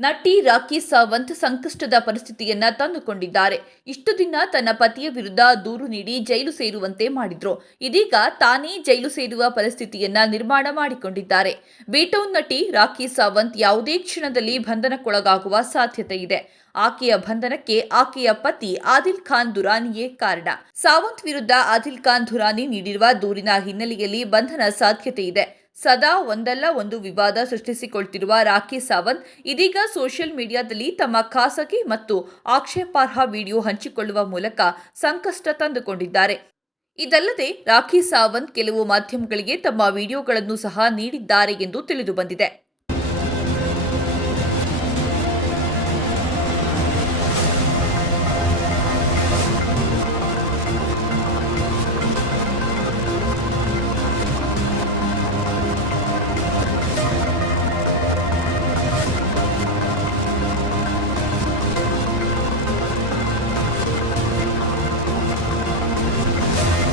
ನಟಿ ರಾಖಿ ಸಾವಂತ್ ಸಂಕಷ್ಟದ ಪರಿಸ್ಥಿತಿಯನ್ನ ತಂದುಕೊಂಡಿದ್ದಾರೆ. ಇಷ್ಟು ದಿನ ತನ್ನ ಪತಿಯ ವಿರುದ್ಧ ದೂರು ನೀಡಿ ಜೈಲು ಸೇರುವಂತೆ ಮಾಡಿದ್ರು. ಇದೀಗ ತಾನೇ ಜೈಲು ಸೇರುವ ಪರಿಸ್ಥಿತಿಯನ್ನ ನಿರ್ಮಾಣ ಮಾಡಿಕೊಂಡಿದ್ದಾರೆ. ಬೀಟೌನ್ ನಟಿ ರಾಖಿ ಸಾವಂತ್ ಯಾವುದೇ ಕ್ಷಣದಲ್ಲಿ ಬಂಧನಕ್ಕೊಳಗಾಗುವ ಸಾಧ್ಯತೆ ಇದೆ. ಆಕೆಯ ಬಂಧನಕ್ಕೆ ಆಕೆಯ ಪತಿ ಆದಿಲ್ ಖಾನ್ ದುರಾನಿಯೇ ಕಾರಣ. ಸಾವಂತ್ ವಿರುದ್ಧ ಆದಿಲ್ ಖಾನ್ ದುರಾನಿ ನೀಡಿರುವ ದೂರಿನ ಹಿನ್ನೆಲೆಯಲ್ಲಿ ಬಂಧನ ಸಾಧ್ಯತೆ ಇದೆ. ಸದಾ ಒಂದಲ್ಲ ಒಂದು ವಿವಾದ ಸೃಷ್ಟಿಸಿಕೊಳ್ತಿರುವ ರಾಖಿ ಸಾವಂತ್ ಇದೀಗ ಸೋಷಿಯಲ್ ಮೀಡಿಯಾದಲ್ಲಿ ತಮ್ಮ ಖಾಸಗಿ ಮತ್ತು ಆಕ್ಷೇಪಾರ್ಹ ವಿಡಿಯೋ ಹಂಚಿಕೊಳ್ಳುವ ಮೂಲಕ ಸಂಕಷ್ಟ ತಂದುಕೊಂಡಿದ್ದಾರೆ. ಇದಲ್ಲದೆ ರಾಖಿ ಸಾವಂತ್ ಕೆಲವು ಮಾಧ್ಯಮಗಳಿಗೆ ತಮ್ಮ ವಿಡಿಯೋಗಳನ್ನು ಸಹ ನೀಡಿದ್ದಾರೆ ಎಂದು ತಿಳಿದುಬಂದಿದೆ.